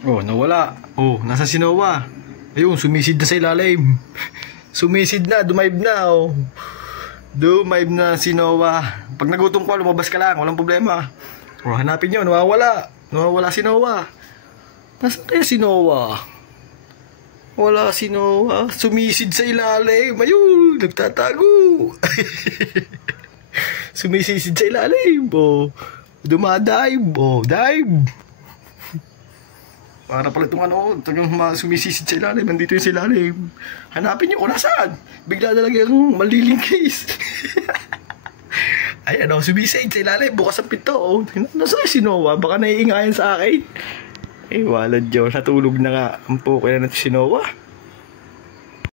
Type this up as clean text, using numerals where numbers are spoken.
Oh, nawala. Oh, nasa si Noah. Ayun, sumisid na sa ilalim. Sumisid na, dumayib na, oh. Dumayib na si Noah. Pag nagutom ko, lumabas ka lang, walang problema. Oh, hanapin nyo, nawawala. Nawawala si Noah. Nasaan kaya si Noah? Wala si Noah. Sumisid sa ilalim. Ayun, nagtatago. Sumisid sa ilalim, oh. Dumadive, oh, dive. Para pala itong ano, tagang sumisisid sa ilalim, nandito yung sa ilalim. Hanapin nyo kung nasaan. Bigla na lang yung maliling case. Ay ano, sumisid sa ilalim, bukas ang pinto. Oh. Nasaan si Noah? Baka naiingayan sa akin. Eh, wala Diyos, natulog na nga. Ang puke na natin si Noah.